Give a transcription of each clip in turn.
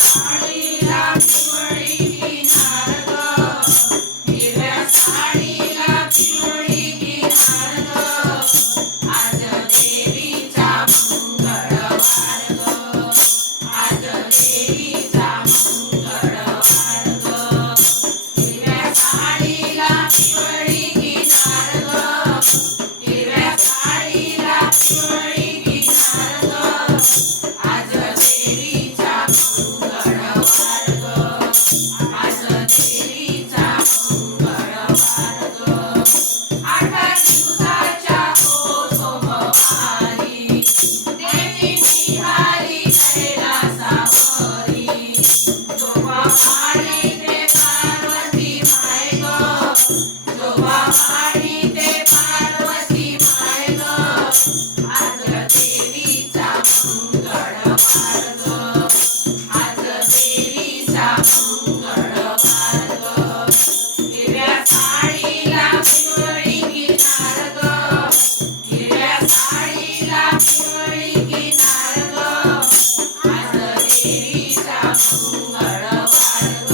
साडीला पिवळी किनार ग, हिरव्या साडीला पिवळी किनार ग, आज देवीचा मंगळवार ग, आज देवीचा मंगळवार ग, हिरव्या साडीला पिवळी किनार ग, हिरव्या साडीला पिवळी किनार ग, आज देवीचा मंगळवार ग, आज देवीचा मंगळवार ग, 8 दिवसाच्या हो सोमवारी देवी निघाली कैलासावरी, जोगा पाणी ते पार्वती माय ग, जोगा पाणी ते पार्वती माय ग, आज देवीचा मंगळवार ग, आज देवीचा मंगळवार ग, हिरव्या साडीला पिवळी किनार ग, हिरव्या साडीला पिवळी किनार ग, आज देवीचा मंगळवार ग,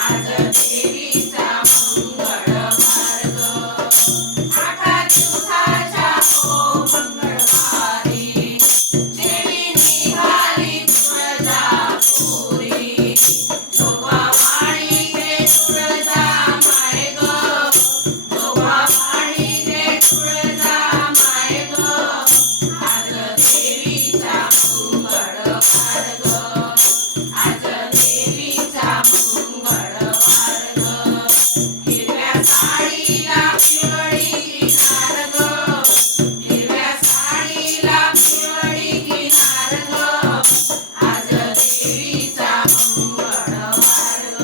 आज देवीचा मंगळवार ग, 8 दिवसाच्या हो मंगळवारी देवी निघाली तुळजापुरी, जोगा पाणी ते तुळजा माय ग, जोगा पाणी ते तुळजा माय ग, आज देवीचा मंगळवार ग, आज देवीचा मंगळवार ग, हिरव्या साडीला पिवळी किनार ग, हिरव्या साडीला पिवळी किनार ग, आज देवीचा मंगळवार ग,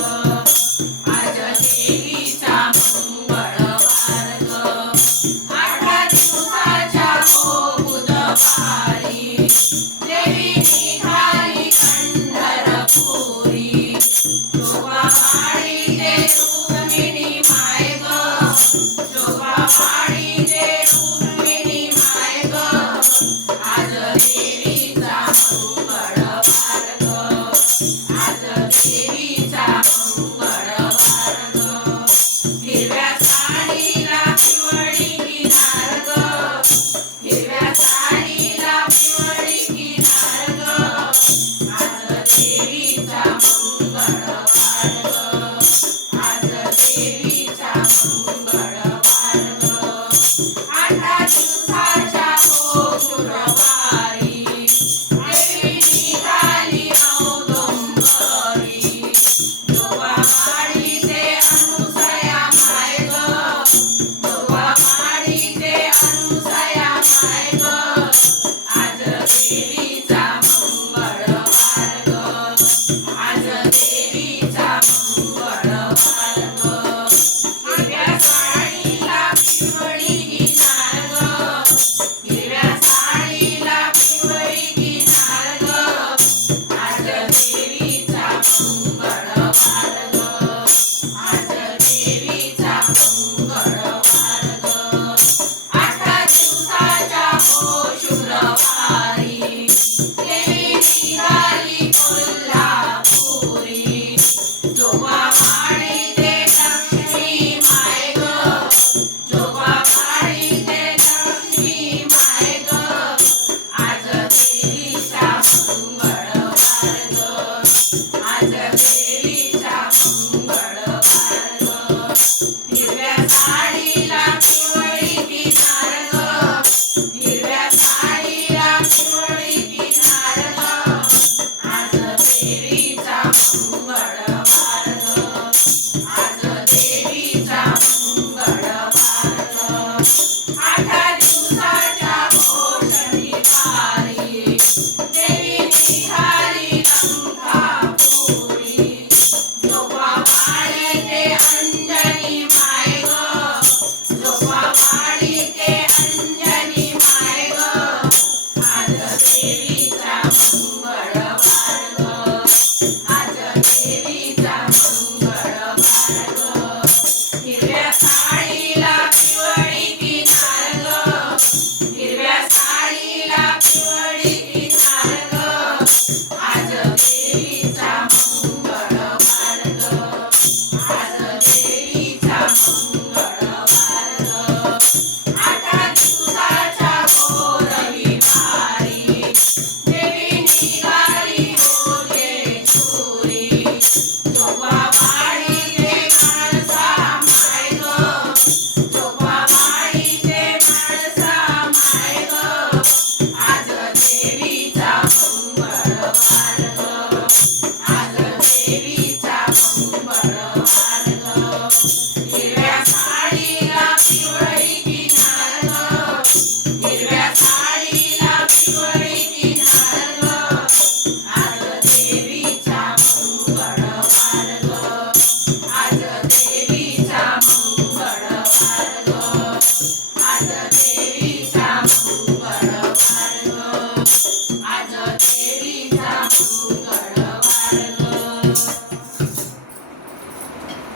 आज देवीचा मंगळवार ग, 8 दिवसाच्या हो बुधवारी देवी निघाली पंढरपुरी, जोगा पाणी ते रुक्मिणी माय ग, जोगा पाणी ते रुक्मिणी माय ग, आज देवीचा मंगळवार ग, आज देवीचा मंगळवार ग, हिरव्या साडीला पिवळी किनार ग, हिरव्या साडीला पिवळी किनार ग, आज देवीचा मंगळवार